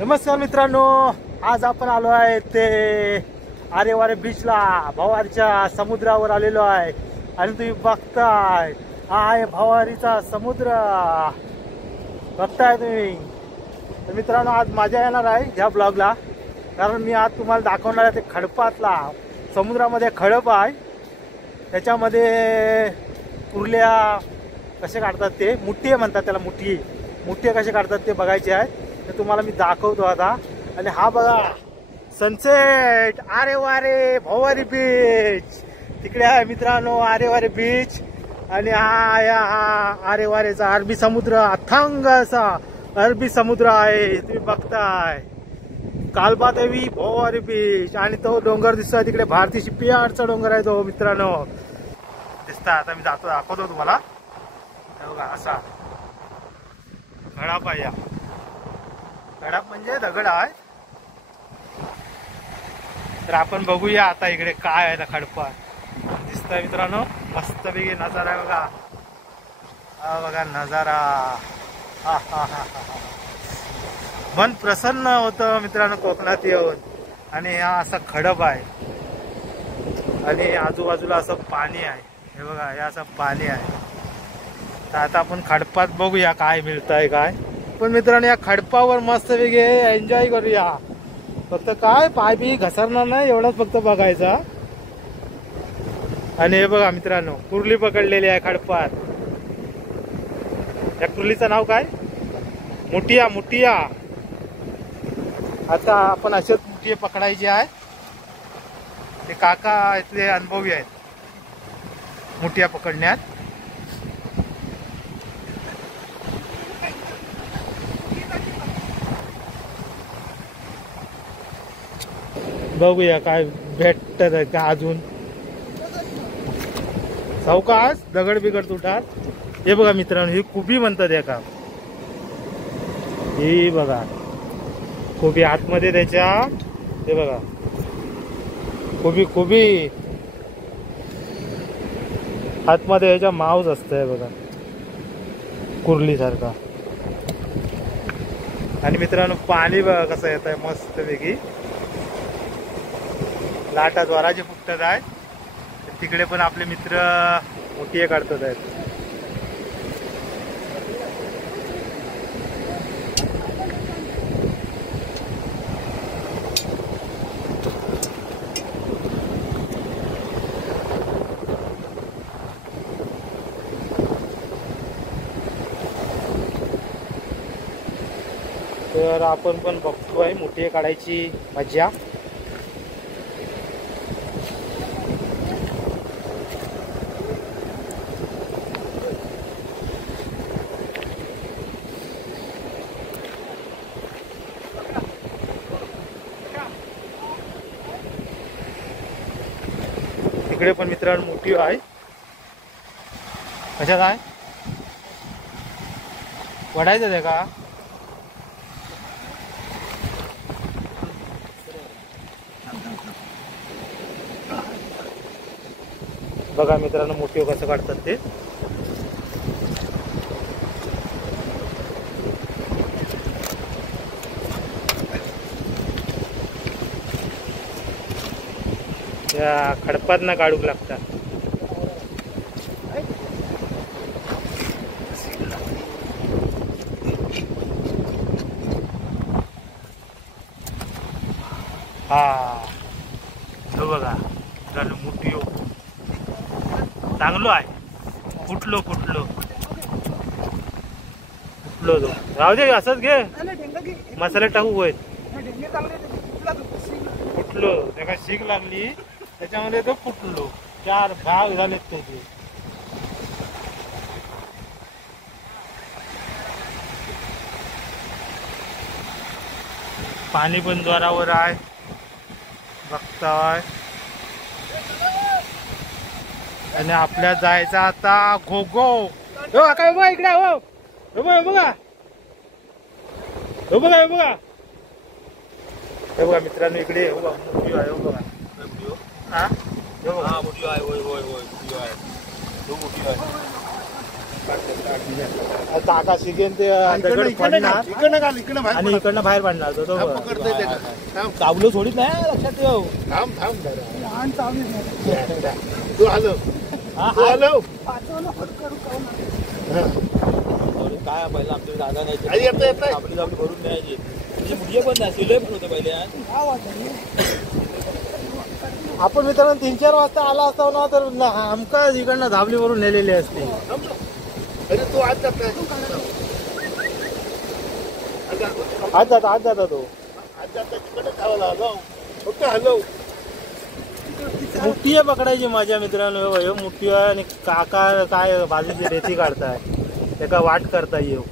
नमस्कार मित्रांनो, आज आपण आलो आहे ते आरेवारे बीचला, भवारीच्या समुद्रावर आलेलो आहे आणि तुम्ही बघताय हा आहे भवारीचा समुद्र बघताय तुम्ही। तर मित्रांनो, आज मजा येणार आहे ह्या ब्लॉगला, कारण मी आज तुम्हाला दाखवणार आहे ते खडपातला समुद्रामध्ये खडप आहे, त्याच्यामध्ये कुर्ल्या कसे काढतात ते मुठ्ठी म्हणतात त्याला, मुठ्ठी कसे काढतात ते बघायचे आहे, ते तुम्हाला मी दाखवतो आता। आणि हा बघा सनसेट, आरेवारे भवारी बीच तिकडे आहे मित्रांनो, आरेवारे बीच। आणि हा आरेवारेचा अरबी समुद्र, अथांग असा अरबी समुद्र आहे, तुम्ही बघताय कालबादेवी भवारी बीच। आणि तो डोंगर दिसतोय तिकडे, भारती शिपयार्डचा डोंगर आहे तो मित्रांनो, दिसता। आता मी दाखवतो तुम्हाला, बघा असा खडप आहे, खडप म्हणजे दगड आहे। तर आपण बघूया आता इकडे काय आहे ना खडपात, दिसतंय मित्रांनो, मस्तपैकी नजारा आहे बघा, हा बघा नजारा, हा हा हा हा, मन प्रसन्न होतं मित्रांनो कोकणात येऊन। आणि हा असा खडप आहे आणि आजूबाजूला असं पाणी आहे, हे बघा हे असं पाणी आहे। तर आता आपण खडपात बघूया काय मिळतंय काय। पण मित्रांनो, या खडपावर मस्त वेगळे एन्जॉय करूया, फक्त काय पाय बी घसरणार नाही एवढंच फक्त बघायचा। आणि हे बघा मित्रांनो, कुर्ली पकडलेली आहे खडपात, या कुर्लीचं नाव काय, मुठिया। आता आपण असेच मुठिये पकडायचे आहे, ते काका इथले अनुभवी आहेत मुठिया पकडण्यात। बघूया काय भेटत का अजून, सावकाश दगड बिगड तुटात। हे बघा मित्रांनो, ही कुबी म्हणतात याका, ही बघा कुबी आतमध्ये त्याच्या, हे बघा कुबी आतमध्ये ह्याच्या मांस असतंय बघा, कुर्ली सारखा। आणि मित्रांनो, पाणी बघा कसं येत आहे मस्त पैकी, लाटा द्वाराचे फुटत आहे, तिकडे पण आपले मित्र मुठिये काढतात आहेत। तर आपण पण बघतोय मुठिये काढायची मजा। इकडे पण मित्रांनो मोठी आहे, कशात आहे वडायचं ते का, बघा मित्रांनो मोठी कसं काढतात ते। या खडपात ना काढूक लागतात। हा बघा मोठी चांगलो आहे, फुटलो तो, राहू दे असंच घे, मसाले टाकू होय, फुटलो त्याला शीक लागली त्याच्यामध्ये तो फुटलो, 4 भाग झालेत त्याचे। पाणी पण द्वारावर आहे बघताय। आणि आपल्या जायचं आता घोघो, काय बघा इकडे, हो बघा हे बघा मित्रांनो, इकडे हो बघा मोठी आहे, हो बघा हा मोठी आहे, होय मोठी आहे, आता आकाश शिकेन ते दगड पडणार आणि इकडनं बाहेर पडणार तो चावलो सोडीत नाही लक्षात ठेव. काय पहिला आमच्या दादा नाही आपली जाऊन भरून द्यायची मुली पण नाही सिलोय पण होते पहिले. आपण मित्रांनो 3-4 वाजता आला असता ना तर आमका इकडनं धाबलीवरून नेलेली असते. आज जाता तो मुठी आहे पकडायची माझ्या मित्रांनो. मुठी आहे आणि काका काय बाजूची रेती काढताय त्याका वाट करता येऊ.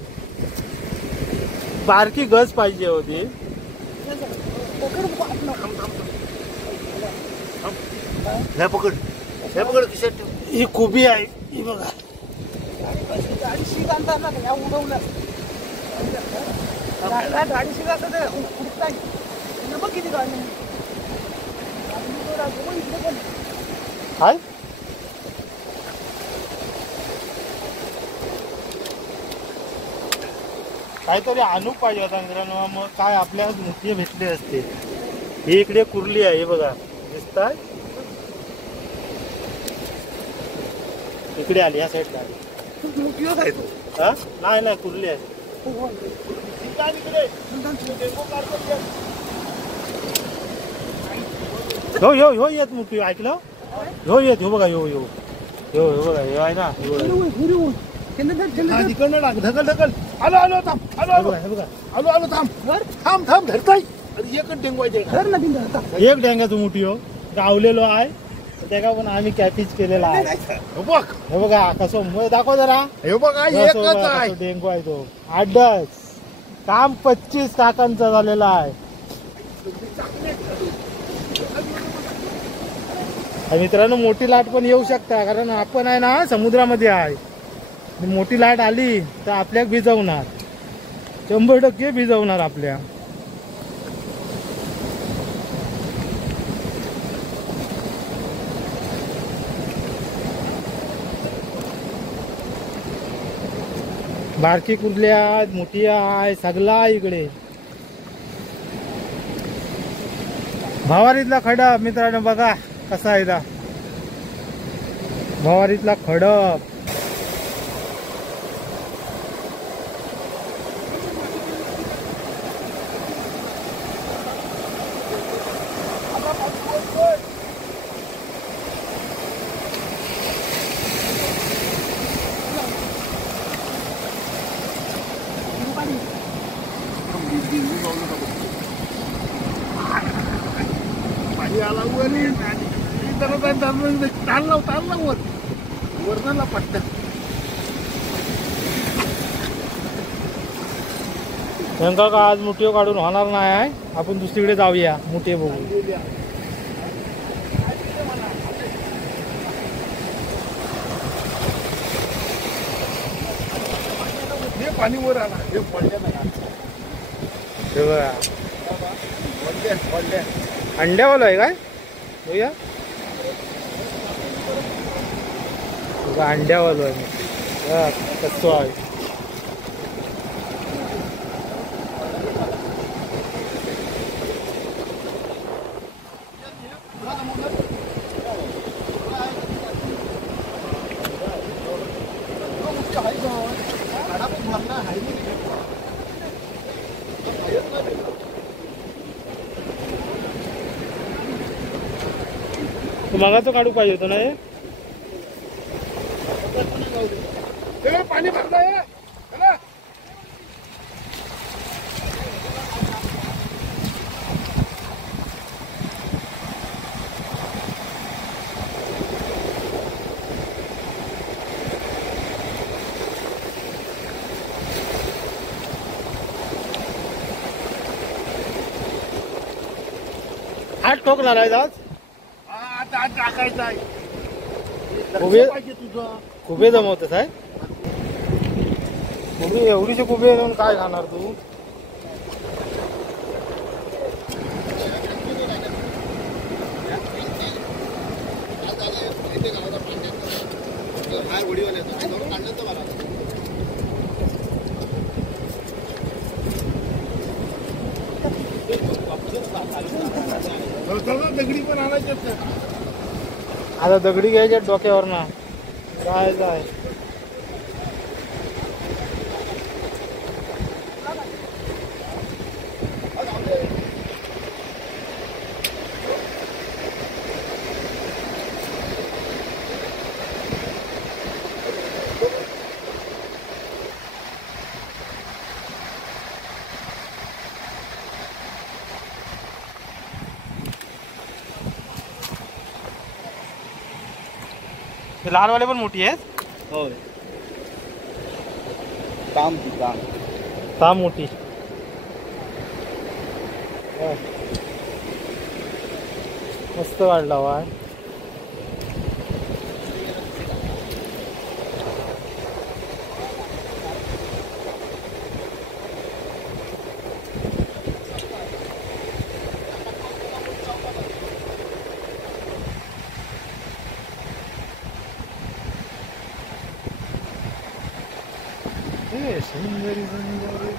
बारकी गज पाहिजे होती. पकड ही खुबी आहे ही बघा. हाय काहीतरी आणूक पाहिजे होता मित्रांनो. मग काय आपल्या मुठी भेटले असते. ही इकडे कुर्ली आहे हे बघा दिसताय इकडे आली या साईडला नाही कुर्ली आहे. हो येत मुठी ऐकलं हो येत हो बघा हो बघा हे आहे ना ढकल आलो थांब धरताय एकच डेंगवायचे एक डेंग्याचं मुठी हो गावलेलो आहे त्याला पण आम्ही कॅपिच केलेला आहे. हे बघा कसं दाखव जरा. हे बघा डेंगू आहे तो 8-10 काम 25 काकांचा झालेला आहे. मित्रांनो मोठी लाट पण येऊ शकता कारण आपण आहे ना समुद्रामध्ये आहे. मोठी लाट आली तर आपल्या भिजवणार 100% भिजवणार आपल्या. बारकी कुर्ली आहे मोठी आहे सगळा इकडे. भवारीतला खडप मित्रांनो बघा कसा आहे भवारीतला खडप. वरणाला पटत नेमका का आज मुठी काढून होणार नाही आहे. आपण दुसरीकडे जाऊया मुठी बघू. पाणी वर आला हे अंड्यावाला आहे काय बघूया. अंड्यावालो आहे कसं आहे. मगा तो काढू पाहिजे होतो ना हे पाणी भरलंय. हात ठोकला नाही आज टाकायचा खुबे जमवतस आहे. खुबे एवढीचे खुबे घेऊन काय खाणार तू. दगडी पण आणायचं. आता दगडी घ्यायच्या डोक्यावर ना जायचं आहे. लहानवाले पण मोठी आहेत. होय. ताम ताम मोठी. मस्त वाढला वाय. सुंदरी सुंदरी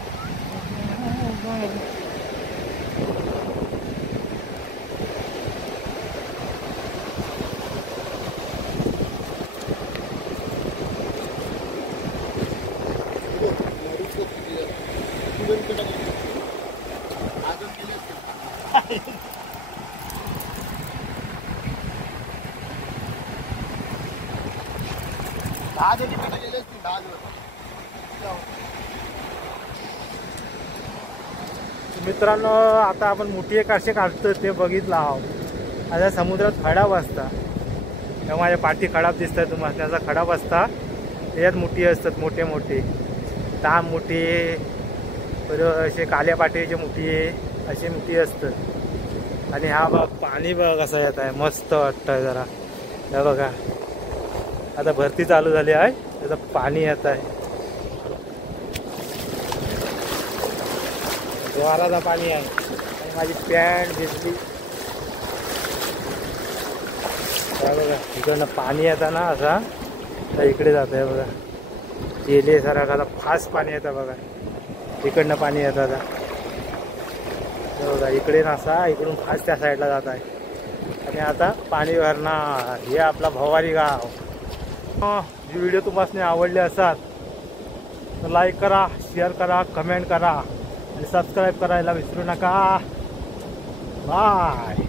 मित्रांनो, आता आपण मोठी काशी काढतो ते बघितलं आहोत. आता समुद्रात खडाब असता तेव्हा माझ्या पाठी खडाब दिसतात तुम्हाला. त्याचा खडाब असता त्याच्यात मोठी असतात, मोठे मोठे ताम मोठी, बरं असे काल्या पाटीचे मोठी अशी मोठी असतात. आणि हा बघ पाणी बघ कसं येत आहे, मस्त वाटतंय जरा. हे बघा आता भरती चालू झाली आहे, त्याचं पाणी येत आहे, जोराचं पाणी आहे. आणि माझी पॅन्ट भिजली. बघा इकडनं पाणी येतं ना असा तर इकडे जात आहे बघा. गेले सारा फास्ट पाणी येतं बघा. इकडनं पाणी येतं आता बघा. इकडे नसा इकडून फास्ट त्या साईडला जात आहे. आणि आता पाणी भरणार. हे आपला भवारी गाव. जी व्हिडिओ तुम्हाला आवडले असाल तर लाईक करा, शेअर करा, कमेंट करा आणि सबस्क्राईब करायला विसरू नका. बाय.